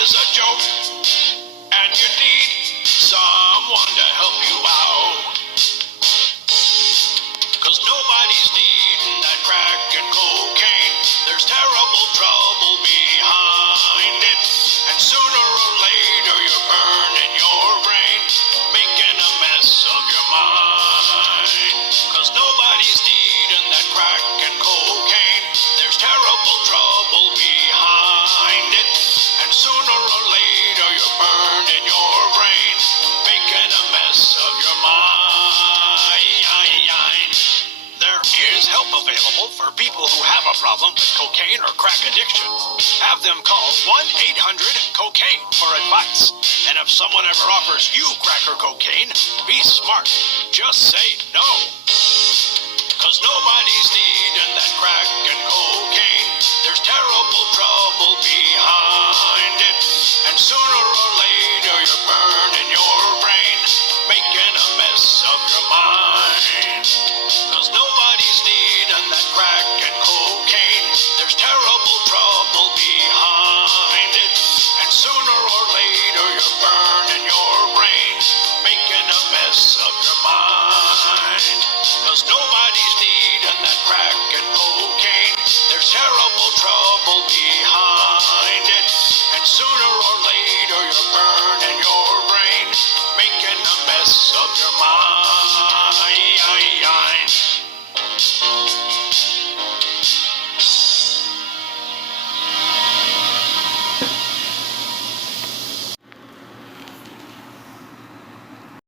is a joke, and you need someone to help you out. 'Cause nobody's needing that crack and cocaine. There's terrible trouble behind it, and sooner or later you're burning your brain, making a mess of your mind. 'Cause nobody's needing that crack and cocaine. There's terrible trouble behind it, and sooner or later you're burning your brain, making a mess of your mind. There is help available for people who have a problem with cocaine or crack addiction. Have them call 1-800-COCAINE for advice. And if someone ever offers you crack or cocaine, be smart. Just say no.